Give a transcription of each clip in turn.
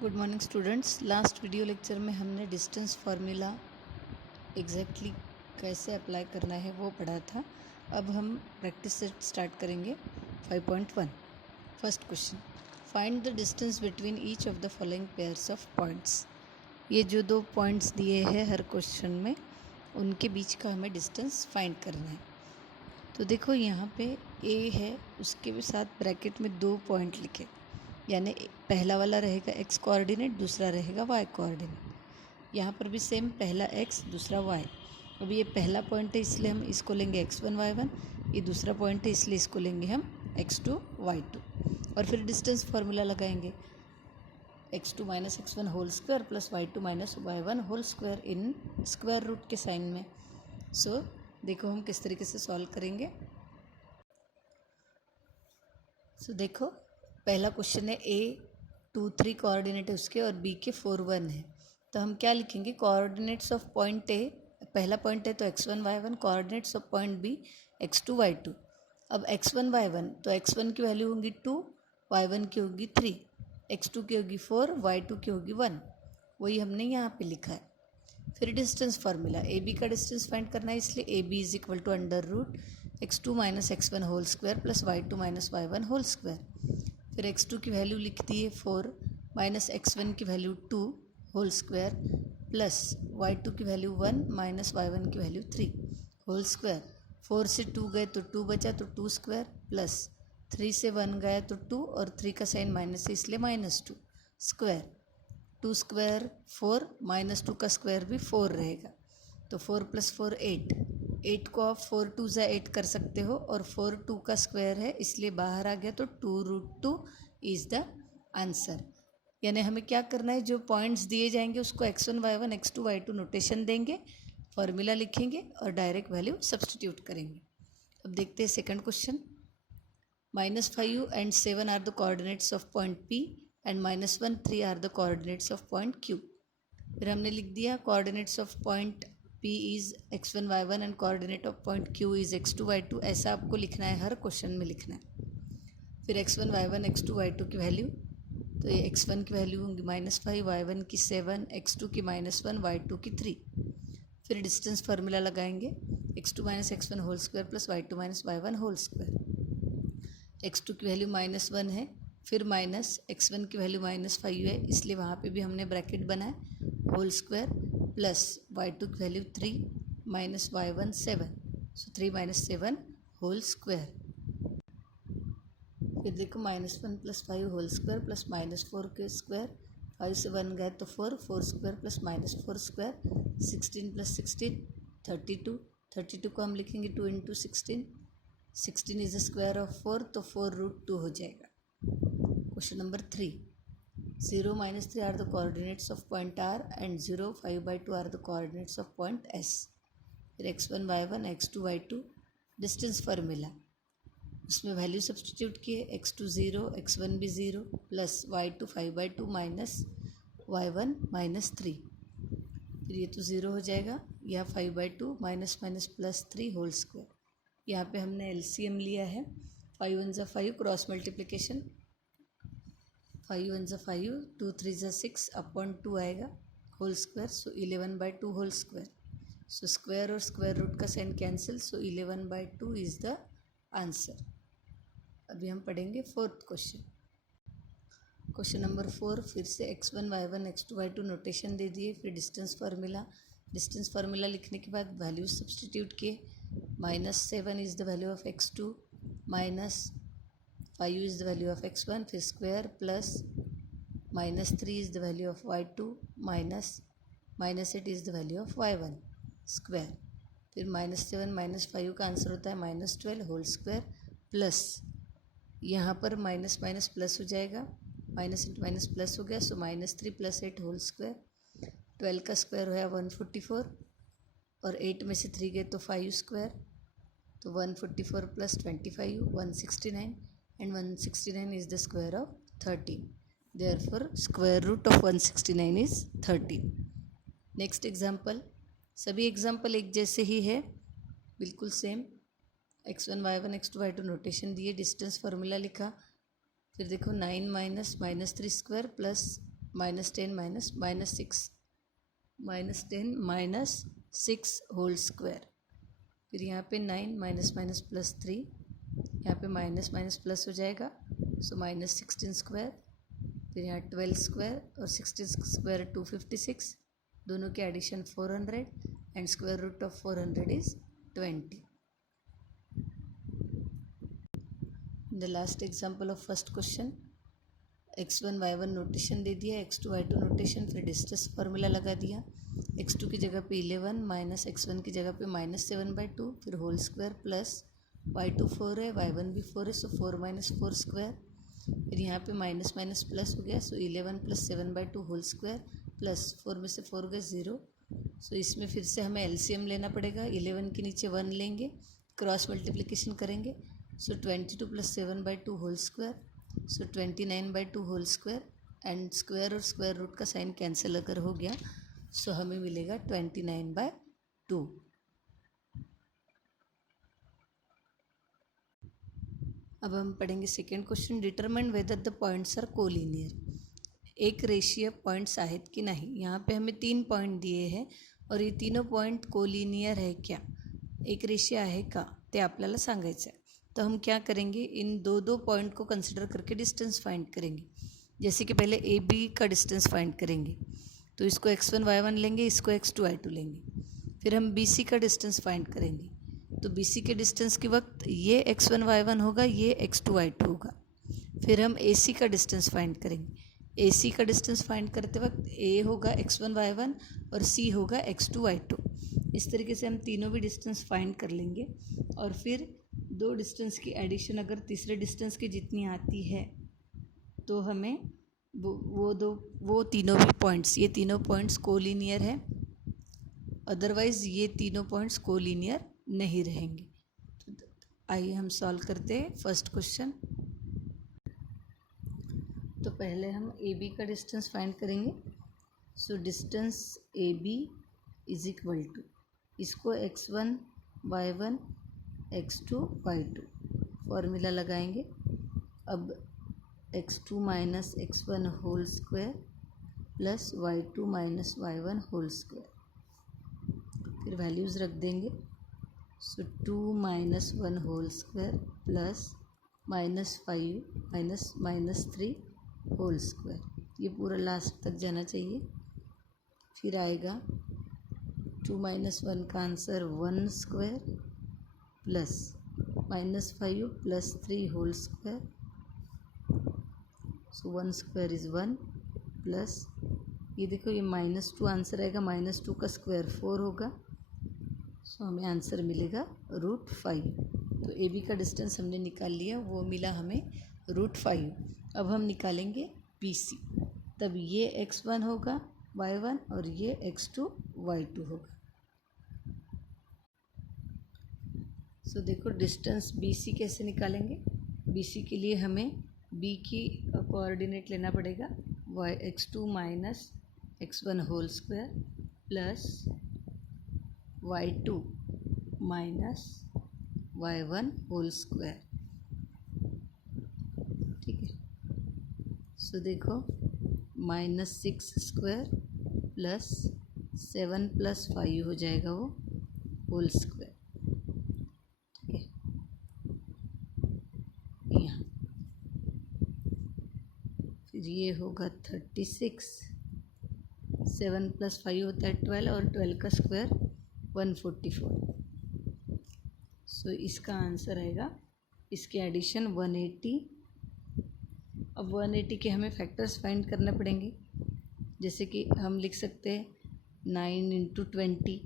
Good morning students. Last video lecture में हमने distance formula exactly कैसे अप्लाई करना है वो पढ़ा था। अब हम प्रैक्टिस से स्टार्ट करेंगे। 5.1 first question, find the distance between each of the following pairs of points. ये जो दो पॉइंट्स दिए हैं हर क्वेश्चन में, उनके बीच का हमें डिस्टेंस फाइंड करना है। तो देखो यहाँ पे ए है, उसके भी साथ ब्रैकेट में दो पॉइंट लिखे, यानी पहला वाला रहेगा x कोऑर्डिनेट, दूसरा रहेगा y कोऑर्डिनेट। यहाँ पर भी सेम, पहला x दूसरा y। अभी ये पहला पॉइंट है इसलिए हम इसको लेंगे x1 y1, ये दूसरा पॉइंट है इसलिए इसको लेंगे हम x2 y2। और फिर डिस्टेंस फार्मूला लगाएंगे, x2 minus x1 whole square plus y2 minus y1 whole square in square root के साइन में। सो देखो हम किस तरीके से सॉल्व करेंगे। सो देखो पहला क्वेश्चन है ए 2 3 कोऑर्डिनेट है उसके और बी के 4 1 है। तो हम क्या लिखेंगे, कोऑर्डिनेट्स ऑफ पॉइंट ए, पहला पॉइंट है तो x1 y1, coordinates of point B x2 y2। अब x1 y1 तो x1 की वैल्यू होगी 2, y1 की होगी 3, x2 की होगी 4, y2 की होगी 1। वही हमने यहाँ पे लिखा है। फिर डिस्टेंस फार्मूला, ए बी का डिस्टेंस फाइंड करना है, इसलिए A B is equal to under root x2 minus x1 whole square plus y2 minus y1 whole square. फिर x2 की वैल्यू लिख दी है 4, माइनस x1 की value 2 whole square plus y2 की वैल्यू 1 माइनस y1 की वैल्यू 3 होल स्क्वायर। 4 से 2 गए तो 2 बचा तो 2 स्क्वायर प्लस 3 से 1 गया तो 2 और 3 का साइन माइनस है इसलिए -2 स्क्वायर। 2 स्क्वायर 4, -2 का स्क्वायर भी 4 रहेगा तो 4 + 4 8। 8 को आप 4 2 ज़ा 8 कर सकते हो और 4 2 का स्क्वायर है इसलिए बाहर आ गया तो 2√2 इज़ द आंसर। यानी हमें क्या करना है, जो पॉइंट्स दिए जाएंगे उसको x1 y1 x2 y2 notation देंगे, फॉर्मूला लिखेंगे और डायरेक्ट वैल्यू सब्सटीट्यूट करेंगे। अब देखते हैं second question. -5 and 7 are the coordinates of point P and -1 3 are the coordinates of point Q। फिर हमने लिख दिया coordinates of point P is x1 y1 and coordinate of point Q is x2 y2। ऐसा आपको लिखना है, हर question में लिखना है। फिर x1 y1 x2 y2 की वैल्यू, तो ये x1 की वैल्यू होंगी -5, y1 की 7, x2 की -1, y2 की 3। फिर डिस्टेंस फार्मूला लगाएंगे, x2 minus x1 whole square plus y2 minus y1 whole square. x2 की वैल्यू -1 है, फिर माइनस x1 की वैल्यू -5 है इसलिए वहाँ पे भी हमने ब्रैकेट बनाया होल स्क्वायर प्लस y2 की वैल्यू 3 माइनस y1 7, सो 3 - 7 होल स्क्वायर। फिर देखो -1 + 5 होल स्क्वायर प्लस -4 के स्क्वायर, 5 से 1 गए तो 4, 4 स्क्वायर प्लस -4 स्क्वायर, 16 + 16 32। 32 को हम लिखेंगे 2 × 16, 16 इज द स्क्वायर ऑफ 4 तो 4√2 हो जाएगा। Question number 3, 0 - 3 are the coordinates of point R and 0 5/2 are the coordinates of point S। फिर x1 y1 x2 y2 distance formula, उसमें वैल्यू सब्सटीट्यूट किए, x2 0, x1 भी 0 प्लस y2 5/2 माइनस y1 -3। फिर ये तो 0 हो जाएगा, यह 5/2 minus minus plus 3 whole square. यहाँ पे हमने LCM लिया है, 5 1 ज़ा 5 क्रॉस मल्टीप्लिकेशन, 5 1 ज़ा 5, 2 3 ज़ा 6 अपॉन 2 आएगा whole square, so 11/2 whole square. So square और स्क्वायर रूट का sign cancel, so 11/2 is the answer. अभी हम पढ़ेंगे फोर्थ क्वेश्चन। क्वेश्चन नंबर 4, फिर से x1 y1 x2 y2 notation दे दिए। फिर डिस्टेंस फार्मूला लिखने के बाद वैल्यू सब्सटीट्यूट किए, -7 is the value of x2 -5 is the value of x1, फिर square plus -3 is the value of y2 minus -8 is the value of y1 square. फिर -7 - 5 का answer होता है -12 होल स्क्वायर प्लस, यहाँ पर माइनस माइनस प्लस हो जाएगा, minus into minus plus हो गया, सो -3 + 8 होल स्क्वायर। 12 का स्क्वायर होया 144 और 8 में से 3 गए तो 5 स्क्वायर, तो 144 + 25 169 and 169 is the square of 13। Therefore square root of 169 is 13। Next example, सभी एग्जाम्पल एक जैसे ही है, बिल्कुल same. x1 y1 x2 y2 notation दिए, डिस्टेंस फार्मूला लिखा। फिर देखो 9 - -3 स्क्वायर प्लस -10 -10 -6 होल स्क्वायर, फिर यहाँ पे 9 माइनस +3, यहाँ पे माइनस माइनस प्लस हो जाएगा, सो -16 स्क्वायर, फिर यहाँ 12 स्क्वायर और 16 स्क्वायर 256, दोनों के addition 400 and square root of 400 is 20. The last example of first question, x1 y1 notation दे दिया, x2 y2 नोटेशन, फिर डिस्टेंस फार्मूला लगा दिया, x2 की जगह पे 11 माइनस x1 की जगह पे -7/2, फिर होल स्क्वायर प्लस y2 4 है, y1 भी 4 है, सो 4 - 4 स्क्वायर, फिर यहाँ पे माइनस माइनस प्लस हो गया, सो 11 + 7/2 होल स्क्वायर प्लस 4 में से 4 गए 0, सो इसमें फिर से हमें एलसीएम लेना पड़ेगा, 11 के नीचे 1 लेंगे, क्रॉस मल्टीप्लिकेशन करेंगे, so 22 + 7/2 whole square, so 29/2 whole square, and square और स्क्वायर रूट का साइन कैंसिल अगर हो गया, सो हमें मिलेगा 29/2. अब हम पढ़ेंगे second question, determine whether the points are collinear. एक रेषीय पॉइंट्स आहेत की नाही. यहाँ पे हमें 3 पॉइंट दिए हैं और ये तीनों पॉइंट कोलिनियर है क्या, एक रेषीय आहे का, ते आपल्याला सांगायचं आहे. तो हम क्या करेंगे, इन दो पॉइंट को कंसिडर करके डिस्टेंस फाइंड करेंगे. जैसे कि पहले ए बी का डिस्टेंस फाइंड करेंगे, तो इसको x1 y1 लेंगे, इसको x2 y2 लेंगे. फिर हम बी सी का डिस्टेंस फाइंड करेंगे, तो बी सी के डिस्टेंस के वक्त ये x1 y1 होगा, ये x2 y2 होगा. फिर हम ए सी का डिस्टेंस फाइंड करेंगे, ए सी का डिस्टेंस फाइंड करते वक्त ए होगा x1 y1 और सी होगा x2 y2. इस तरीके से हम तीनों भी डिस्टेंस फाइंड कर लेंगे और फिर दो डिस्टेंस की एडिशन अगर तीसरे डिस्टेंस की जितनी आती है तो हमें वो तीनों भी पॉइंट्स, ये तीनों पॉइंट्स कोलिनियर है, अदरवाइज़ ये तीनों पॉइंट्स कोलिनियर नहीं रहेंगे. तो आइए हम सॉल्व करते हैं फर्स्ट क्वेश्चन. तो पहले हम ए बी का डिस्टेंस फाइंड करेंगे. So distance A B is equal to, इसको x1 y1 x2 y2 formula लगाएंगे. अब x2 - x1 whole square plus y2 - y1 whole square, फिर वैल्यूज़ रख देंगे. So 2 - 1 whole square plus -5 - -3 whole square, ये पूरा लास्ट तक जाना चाहिए. फिर आएगा 2 - 1 का answer 1 square plus -5 + 3 whole square, so 1 square is 1 plus, ये देखो ये -2 आंसर आएगा, -2 का स्क्वायर 4 होगा, सो हमें आंसर मिलेगा √5. तो ए बी का डिस्टेंस हमने निकाल लिया, वो मिला हमें √5. अब हम निकालेंगे बी सी, तब ये x1 होगा y1 और ये x2 y2 होगा. सो देखो डिस्टेंस बी सी कैसे निकालेंगे. बी सी के लिए हमें बी की कोऑर्डिनेट लेना पड़ेगा, x2 - x1 whole square plus y2 - y1 whole square. ठीक है, सो देखो -6 स्क्वायर प्लस 7 + 5 हो जाएगा वो होल स्क्वायर. ठीक है, यहाँ फिर ये होगा 36, 7 + 5 होता है 12 और 12 का स्क्वायर 144. सो इसका आंसर आएगा, इसके एडिशन 180. अब 180 के हमें फैक्टर्स फाइंड करने पड़ेंगे. जैसे कि हम लिख सकते हैं 9 × 20,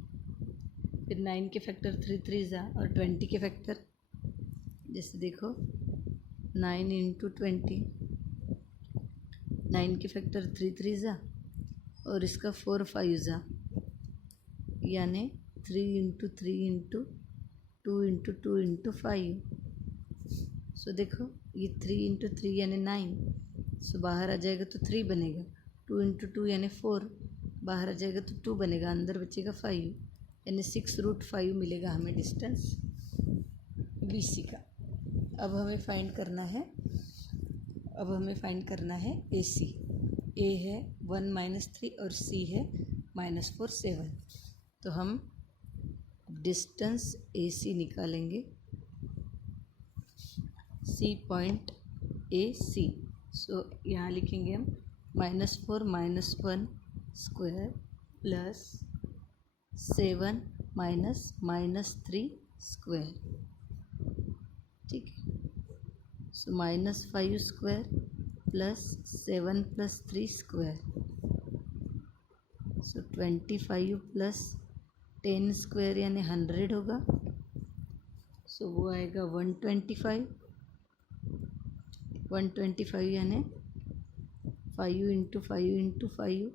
फिर 9 के फैक्टर 3 3 ज़ा और 20 के फैक्टर, जैसे देखो 9 × 20, 9 के फैक्टर 3 3 ज़ा और इसका 4 5 ज़ा, यानी 3 × 3 × 2 × 2 × 5. सो देखो ये 3 × 3 यानी 9, सो बाहर आ जाएगा तो 3 बनेगा. 2 × 2 यानी 4, बाहर आ जाएगा तो 2 बनेगा, अंदर बचेगा 5, यानी 6 √5 मिलेगा हमें डिस्टेंस बी सी का. अब हमें फाइंड करना है ए सी. ए है 1 - 3 और सी है -4 7। तो हम डिस्टेंस ए सी निकालेंगे, सी पॉइंट ए सी। सो यहाँ लिखेंगे हम -4 - 1 स्क्वायर प्लस 7 - -3 स्क्वायर। ठीक है, सो -5 स्क्वायर प्लस 7 + 3 स्क्वायर। सो 25 प्लस 10 स्क्वायर यानी 100 होगा। सो वो आएगा 125 यानी 5 × 5 × 5।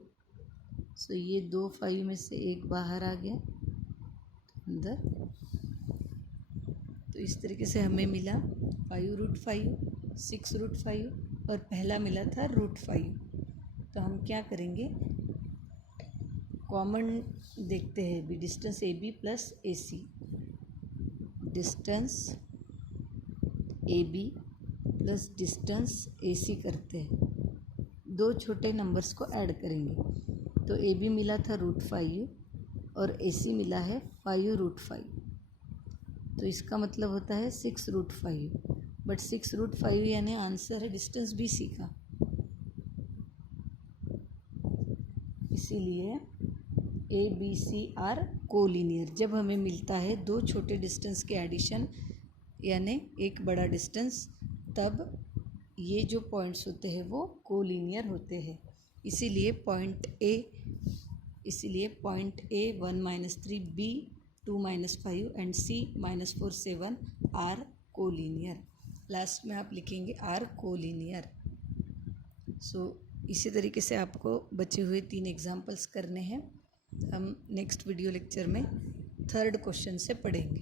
सो ये 2 5 में से एक बाहर आ गया अंदर। तो इस तरीके से हमें मिला 5√5, 6√5 और पहला मिला था √5। तो हम क्या करेंगे, कॉमन देखते हैं भी, distance A B plus A C. Distance A B plus distance A C करते हैं, दो छोटे नंबर्स को ऐड करेंगे। तो ए बी मिला था √5 और ए सी मिला है 5√5। तो इसका मतलब होता है 6√5, बट 6√5 यानी आंसर है डिस्टेंस बी सी का। इसीलिए A B C are collinear. जब हमें मिलता है दो छोटे डिस्टेंस के एडिशन यानी एक बड़ा डिस्टेंस, तब ये जो पॉइंट्स होते हैं वो कोलिनियर होते हैं। इसीलिए point A 1 - 3, B 2 - 5 and C -4 7 are collinear. Last में आप लिखेंगे आर कोलिनियर। सो इसी तरीके से आपको बचे हुए 3 एग्जाम्पल्स करने हैं। हम नेक्स्ट वीडियो लेक्चर में 3rd क्वेश्चन से पढ़ेंगे।